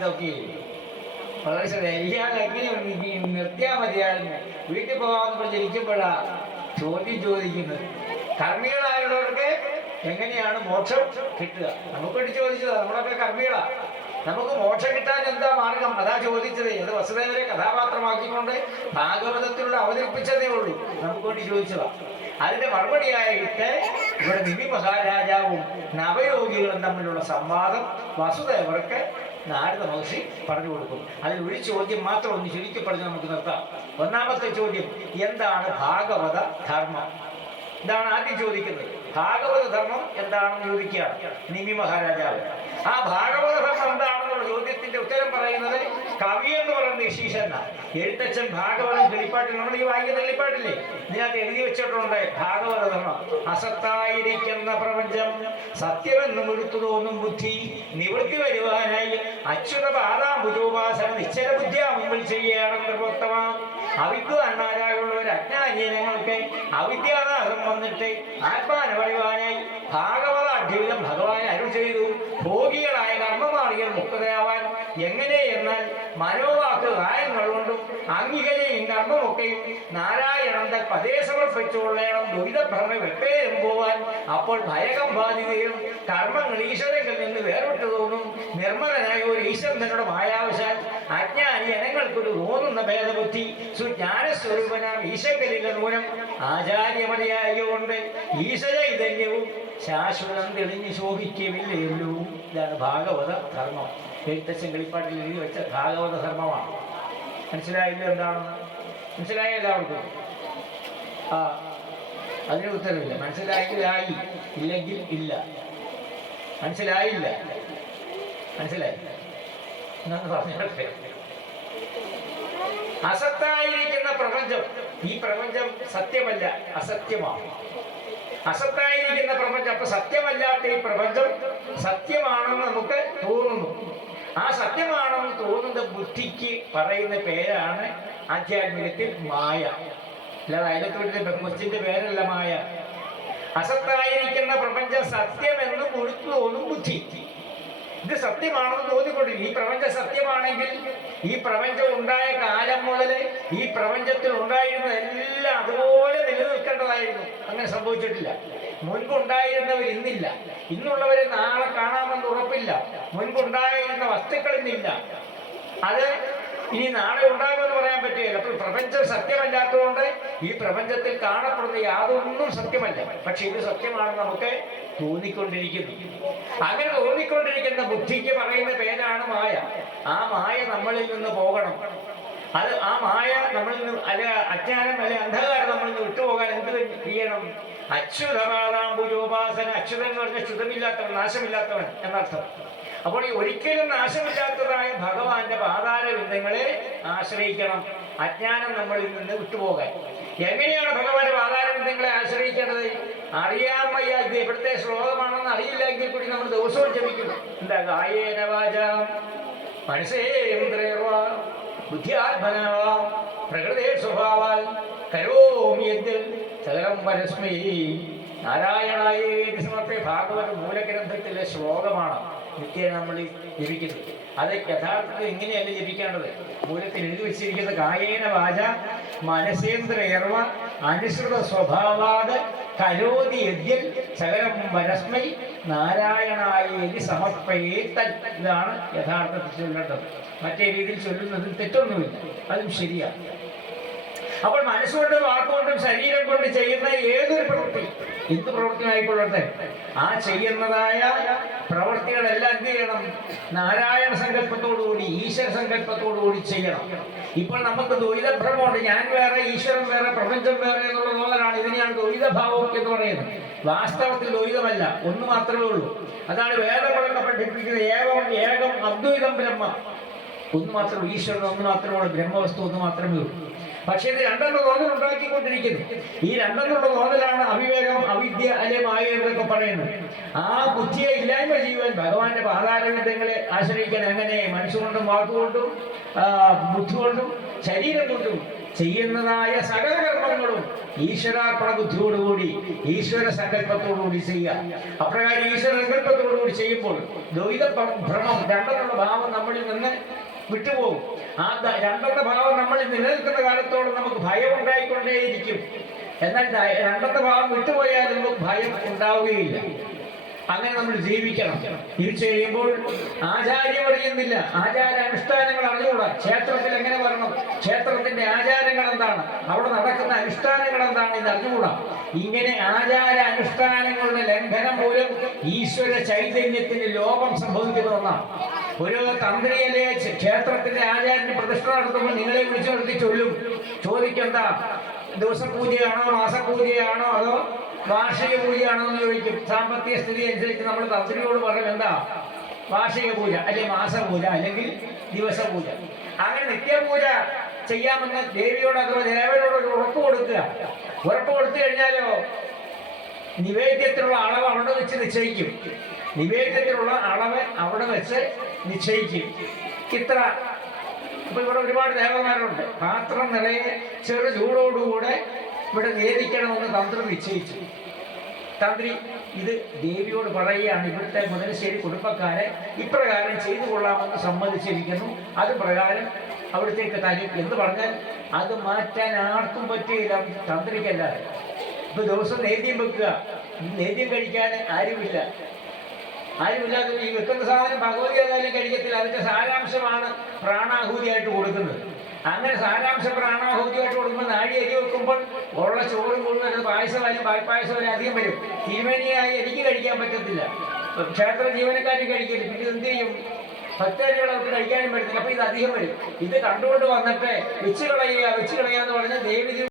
ഇതൊക്കെ വളരെ ഇയാൾ എങ്ങനെ നിർത്തിയാൽ മതിയായിരുന്നു, വീട്ടിൽ പോകാമെന്ന് പ്രചരിക്കുമ്പോഴാ ചോദ്യം ചോദിക്കുന്നത്. കർമ്മികളായുള്ളവർക്ക് എങ്ങനെയാണ് മോക്ഷം കിട്ടുക? നമുക്ക് വേണ്ടി ചോദിച്ചത്, നമ്മളൊക്കെ കർമ്മികളാ, നമുക്ക് മോക്ഷം കിട്ടാൻ എന്താ മാർഗം? അതാ ചോദിച്ചത്. അത് വസുദേവരെ കഥാപാത്രമാക്കിക്കൊണ്ട് ഭാഗവതത്തിലൂടെ അവതരിപ്പിച്ചതേ ഉള്ളൂ, നമുക്ക് വേണ്ടി ചോദിച്ചതാ. അതിന്റെ മറുപടിയായിട്ട് ഇവിടെ നിമി മഹാരാജാവും നവയോഗികളും തമ്മിലുള്ള സംവാദം വസുദേവർക്ക് നാരദ മഹർഷി പറഞ്ഞു കൊടുക്കും. അതിൽ ഒരു ചോദ്യം മാത്രം ഒന്ന് ചുരുക്കി പറഞ്ഞ് നമുക്ക് നിർത്താം. ഒന്നാമത്തെ ചോദ്യം, എന്താണ് ഭാഗവത ധർമ്മം? ഇതാണ് ആദ്യം ചോദിക്കുന്നത്. ഭാഗവത ധർമ്മം എന്താണെന്ന് ചോദിക്കുകയാണ് നിമി മഹാരാജാവ്. ആ ഭാഗവത ധർമ്മം എന്താണെന്നുള്ള ചോദ്യത്തിന്റെ ഉത്തരം പറയുന്നത് കവി എന്ന് പറയുന്നത് യശീശന്ന. എഴുത്തച്ഛൻ ഭാഗവതം കിളിപ്പാട്ടിൽ, നമ്മൾ ഈ വായിക്കുന്ന കിളിപ്പാട്ടില്ലേ, ഇതിനകത്ത് എഴുതി വെച്ചിട്ടുണ്ട് ഭാഗവത ധർമ്മം. അസത്തായിരിക്കുന്ന പ്രപഞ്ചം സത്യമെന്നും എടുത്തു തോന്നും ബുദ്ധി നിവൃത്തി വരുവാനായി അച്യുത പാദാംബുജോപാസന നിശ്ചല ബുദ്ധിയാ മുമ്പിൽ ചെയ്യണം നിർവത്തമാം. അവിദ്വാന്മാരായുള്ളവർ അജ്ഞാനീയങ്ങൾക്ക് അവിദ്യാനാഥം വന്നിട്ട് ആത്മാനുപരിവാനായി ഭാഗവത അധ്യയം ഭഗവാൻ അരുൾ ചെയ്തു. ഭോഗികളായ കർമ്മമാർഗം മുക്തതയാവാൻ എങ്ങനെ എന്നാൽ മനോവാക്ക് കായങ്ങൾ കൊണ്ടും അംഗികരെയും കർമ്മമൊക്കെയും നാരായണൻ പതേ സമർപ്പിച്ചുകൊള്ളണം. ദുരിതഭ്രമ വെപ്പേരും പോവാൻ അപ്പോൾ ഭയകം ബാധിതയും കർമ്മങ്ങൾ ഈശ്വരങ്കിൽ നിന്ന് വേർപെട്ടു തോന്നും. നിർമ്മലനായ ഒരു ഈശ്വരനോട് മായാവശാൽ അജ്ഞാനി ജനങ്ങൾക്കൊരു തോന്നുന്ന ഭേദബുദ്ധി സുജ്ഞാനസ്വരൂപനാം ഈശ്വരലില്ല നൂനം ആചാര്യമതിയായതുകൊണ്ട് ഈശ്വര ഇതന്യവും ശാശ്വതം തെളിഞ്ഞ് ശോഭിക്കുമില്ലയുള്ളൂ. ഇതാണ് ഭാഗവത ധർമ്മം. എഴുത്തച്ഛൻ കിളിപ്പാട്ടിൽ എഴുതി വെച്ച ഭാഗവത ധർമ്മമാണ്. മനസ്സിലായില്ല എന്താണെന്ന്? മനസ്സിലായ എല്ലാവർക്കും? അതിന് ഉത്തരവില്ല. മനസ്സിലായെങ്കിലായി, ഇല്ലെങ്കിൽ ഇല്ല. മനസ്സിലായില്ല, മനസ്സിലായി എന്നാണ് പറഞ്ഞോട്ടെ. അസത്തായിരിക്കുന്ന പ്രപഞ്ചം, ഈ പ്രപഞ്ചം സത്യമല്ല, അസത്യമാണ്. അസത്തായിരിക്കുന്ന പ്രപഞ്ചം, അപ്പൊ സത്യമല്ലാത്ത ഈ പ്രപഞ്ചം സത്യമാണെന്ന് നമുക്ക് തോന്നുന്നു. ആ സത്യമാണെന്ന് തോന്നുന്ന ബുദ്ധിക്ക് പറയുന്ന പേരാണ് ആധ്യാത്മികത്തിൽ മായ. അല്ലാതെ അതിലത്തോട്ട് ബ്രഹ്മത്തിന്റെ പേരല്ല മായ. അസത്തായിരിക്കുന്ന പ്രപഞ്ചം സത്യമെന്ന് കൊടുത്തു തോന്നും ബുദ്ധി. ഇത് സത്യമാണെന്ന് തോന്നിക്കൊണ്ടിരിക്കും. ഈ പ്രപഞ്ചം സത്യമാണെങ്കിൽ ഈ പ്രപഞ്ചം ഉണ്ടായ കാലം മുതൽ ഈ പ്രപഞ്ചത്തിൽ ഉണ്ടായിരുന്ന എല്ലാം അതുപോലെ നിലനിൽക്കേണ്ടതായിരുന്നു. അങ്ങനെ സംഭവിച്ചിട്ടില്ല. മുൻപുണ്ടായിരുന്നവർ ഇന്നില്ല, ഇന്നുള്ളവരെ നാളെ കാണാമെന്ന് ഉറപ്പില്ല. മുൻപുണ്ടായിരുന്ന വസ്തുക്കൾ ഇന്നില്ല, അത് ഇനി നാളെ ഉണ്ടാകുമെന്ന് പറയാൻ പറ്റുകയില്ല. അപ്പോൾ പ്രപഞ്ചം സത്യമല്ലാത്തതുകൊണ്ട് ഈ പ്രപഞ്ചത്തിൽ കാണപ്പെടുന്ന യാതൊന്നും സത്യമല്ല. പക്ഷെ ഇത് സത്യമാണെന്ന് നമുക്ക് തോന്നിക്കൊണ്ടിരിക്കുന്നു. അങ്ങനെ തോന്നിക്കൊണ്ടിരിക്കുന്ന ബുദ്ധിക്ക് പറയുന്ന പേരാണ് മായ. ആ മായ നമ്മളിൽ നിന്ന് പോകണം. അത് ആ മായ നമ്മളിൽ നിന്ന്, അല്ല അജ്ഞാനം അല്ലെ അന്ധകാരം നമ്മളിൽ നിന്ന് വിട്ടുപോകാൻ എന്ത് ചെയ്യണം? അച്യുതപാദാംബുജോപാസന. അച്യുതൻ എന്ന് പറഞ്ഞാൽ ച്യുതമില്ലാത്തവൻ, നാശമില്ലാത്തവൻ എന്നർത്ഥം. അപ്പോൾ ഈ ഒരിക്കലും നാശമില്ലാത്തതായ ഭഗവാന്റെ പാതാരവിന്ദങ്ങളെ ആശ്രയിക്കണം, അജ്ഞാനം നമ്മളിൽ നിന്ന് വിട്ടുപോകാൻ. എങ്ങനെയാണ് ഭഗവാന്റെ പാതാരവിന്ദങ്ങളെ ആശ്രയിക്കേണ്ടത്? അറിയാൻ വയ്യ. ഇത് എവിടുത്തെ ശ്ലോകമാണെന്ന് അറിയില്ലെങ്കിൽ കൂടി നമ്മൾ ദിവസവും ജപിക്കും. എന്താ? കായേന വാചാ മനസേന്ദ്രിയർവാ ബുദ്ധ്യാത്മനാവാ പ്രകൃതേ സ്വഭാവാൽ കരോമി യദ്യൽ സകലം പരസ്മൈ നാരായണായേതി സമർപ്പേ. ഭാഗവത മൂലഗ്രന്ഥത്തിലെ ശ്ലോകമാണ് നിത്യേന നമ്മൾ ജപിക്കുന്നത്. അത് യഥാർത്ഥത്തിൽ എങ്ങനെയല്ല ജപിക്കേണ്ടത്? മൂലത്തിൽ എഴുതി വെച്ചിരിക്കുന്ന കായേന വാച മനസേന്ദ്രിയർവ അനുസൃത സ്വഭാവാത് കരോതി യദ്യൽ സകലം പരസ്മൈ നാരായണായേതി സമർപ്പയേത്തൽ. ഇതാണ് യഥാർത്ഥത്തിൽ ചൊല്ലേണ്ടത്. മറ്റേ രീതിയിൽ ചൊല്ലുന്നതിൽ തെറ്റൊന്നുമില്ല, അതും ശരിയാണ്. അപ്പോൾ മനസ്സുകൊണ്ടും വാക്കുകൊണ്ടും ശരീരം കൊണ്ട് ചെയ്യുന്ന ഏതൊരു പ്രവൃത്തി, എന്ത് പ്രവൃത്തിയായിക്കൊള്ളട്ടെ, ആ ചെയ്യുന്നതായ പ്രവൃത്തികളെല്ലാം എന്ത് ചെയ്യണം? നാരായണ സങ്കല്പത്തോടുകൂടി, ഈശ്വര സങ്കല്പത്തോടുകൂടി ചെയ്യണം. ഇപ്പോൾ നമുക്ക് ദ്വൈതഭ്രമമുണ്ട്. ഞാൻ വേറെ, ഈശ്വരൻ വേറെ, പ്രപഞ്ചം വേറെ എന്നുള്ള തോന്നലാണ്. ഇതിനെയാണ് ദ്വൈതഭാവം എന്ന് പറയുന്നത്. വാസ്തവത്തിൽ ദ്വൈതമല്ല, ഒന്ന് മാത്രമേ ഉള്ളൂ. അതാണ് വേദങ്ങളൊക്കെ പഠിപ്പിക്കുന്നത്. ഏകം അദ്വൈതം ബ്രഹ്മ. ഒന്ന് മാത്രമേ, ഈശ്വരൻ ഒന്ന് മാത്രമേ ഉള്ളൂ, ബ്രഹ്മവസ്തു ഒന്ന് മാത്രമേ ഉള്ളൂ. പക്ഷെ ഇത് രണ്ടെണ്ണ തോന്നൽ ഉണ്ടാക്കിക്കൊണ്ടിരിക്കുന്നു. ഈ രണ്ടെന്നുള്ള തോന്നലാണ് അവിവേകം, അവിദ്യ, അല്ലെ മായ എന്നൊക്കെ പറയുന്നത്. ആ ബുദ്ധിയെ ഇല്ലായ്മ ചെയ്യുവാൻ ഭഗവാന്റെ പാതാരവിന്ദങ്ങളെ ആശ്രയിക്കാൻ എങ്ങനെ? മനസ്സുകൊണ്ടും വാക്കുകൊണ്ടും ബുദ്ധി കൊണ്ടും ശരീരം കൊണ്ടും ചെയ്യുന്നതായ സകല കർമ്മങ്ങളും ഈശ്വരാർപ്പണ ബുദ്ധിയോടുകൂടി ഈശ്വര സങ്കല്പത്തോടുകൂടി ചെയ്യുക. അപ്രകാരം ഈശ്വര സങ്കല്പത്തോടുകൂടി ചെയ്യുമ്പോൾ ദ്വൈത ഭ്രമം രണ്ടെന്നുള്ള ഭാവം നമ്മളിൽ നിന്ന് വിട്ടുപോകും. ആ രണ്ടെന്ന ഭാവം നമ്മളിൽ നിലനിൽക്കുന്ന കാലത്തോളം നമുക്ക് ഭയം ഉണ്ടായിക്കൊണ്ടേയിരിക്കും. എന്നാൽ രണ്ടെന്ന ഭാവം വിട്ടുപോയാൽ നമുക്ക് ഭയം ഉണ്ടാവുകയില്ല. അങ്ങനെ നമ്മൾ ജീവിക്കണം. ഇത് ചെയ്യുമ്പോൾ ആചാര്യം അറിയുന്നില്ല, ആചാര അനുഷ്ഠാനങ്ങൾ അറിഞ്ഞുകൂടാ. ക്ഷേത്രത്തിൽ എങ്ങനെ വരണം, ക്ഷേത്രത്തിന്റെ ആചാരങ്ങൾ എന്താണ്, അവിടെ നടക്കുന്ന അനുഷ്ഠാനങ്ങൾ എന്താണ് എന്ന് അറിഞ്ഞുകൂടാ. ഇങ്ങനെ ആചാര അനുഷ്ഠാനങ്ങളുടെ ലംഘനം മൂലം ഈശ്വര ചൈതന്യത്തിന് ലോപം സംഭവിക്കുന്ന ഒന്നാണ്. ഒരു തന്ത്രിയിലെ ക്ഷേത്രത്തിന്റെ ആചാര്യന് പ്രതിഷ്ഠ നടത്തുമ്പോൾ നിങ്ങളെ വിളിച്ചു നിർത്തി ചൊല്ലും, ചോദിക്കണ്ട ദിവസപൂജയാണോ മാസപൂജയാണോ അതോ വാർഷിക പൂജയാണോ എന്ന് ചോദിക്കും. സാമ്പത്തിക സ്ഥിതി അനുസരിച്ച് നമ്മൾ തന്ത്രിയോട് പറയും എന്താ വാർഷിക പൂജ, അല്ലെങ്കിൽ മാസപൂജ, അല്ലെങ്കിൽ ദിവസപൂജ. അങ്ങനെ നിത്യപൂജ ചെയ്യാമെന്ന് ദേവിയോട് അഥവാ ദേവനോട് ഒരു ഉറപ്പ് കൊടുക്കുക. ഉറപ്പ് കൊടുത്തു കഴിഞ്ഞാലോ നിവേദ്യത്തിനുള്ള അളവ് അവിടെ വെച്ച് നിശ്ചയിക്കും. നിവേദ്യത്തിനുള്ള അളവ് അവിടെ വെച്ച് നിശ്ചയിക്കും. ഇത്ര ഇപ്പൊ ഇവിടെ ഒരുപാട് ദേവന്മാരുണ്ട്. പാത്രം നിറയെ ചെറു ചൂടോടുകൂടെ ഇവിടെ വേദിക്കണമെന്ന് തന്ത്രി നിശ്ചയിച്ചു. തന്ത്രി ഇത് ദേവിയോട് പറയുകയാണ്, ഇവിടുത്തെ മുതലശ്ശേരി കുടുംബക്കാരെ ഇപ്രകാരം ചെയ്തു കൊള്ളാമെന്ന് സമ്മതിച്ചിരിക്കുന്നു, അത് പ്രകാരം അവിടത്തേക്ക് തരും എന്ന് പറഞ്ഞാൽ അത് മാറ്റാൻ ആർക്കും പറ്റുകയില്ല, തന്ത്രിക്കല്ലാതെ. ഇപ്പൊ ദിവസം നേദ്യം വെക്കുക, നേദ്യം കഴിക്കാൻ ആരുമില്ലാതെ ഈ വെക്കുന്ന സാധനം ഭഗവതി ഏതായാലും കഴിക്കത്തില്ല. അതിന്റെ സാരാംശമാണ് പ്രാണാഹൂതിയായിട്ട് കൊടുക്കുന്നത്. അങ്ങനെ സാരാംശം പ്രാണാഹൂതിയായിട്ട് കൊടുക്കുമ്പോൾ നാഴി അരി വെക്കുമ്പോൾ ഉള്ള ചോറും കൂടുതൽ പായസമായാലും പാൽപ്പായസമായാലും അധികം വരും. തിരുമേനിയായി എനിക്ക് കഴിക്കാൻ പറ്റത്തില്ല, ക്ഷേത്ര ജീവനക്കാരും കഴിക്കില്ല. പിന്നെ എന്ത് ചെയ്യും? ഭക്തരികൾ അവർക്ക് കഴിക്കാനും പറ്റത്തില്ല. അപ്പൊ ഇത് അധികം വരും. ഇത് കണ്ടുകൊണ്ട് വന്നിട്ട് വെച്ച് കളയുക എന്ന് പറഞ്ഞാൽ ദേവി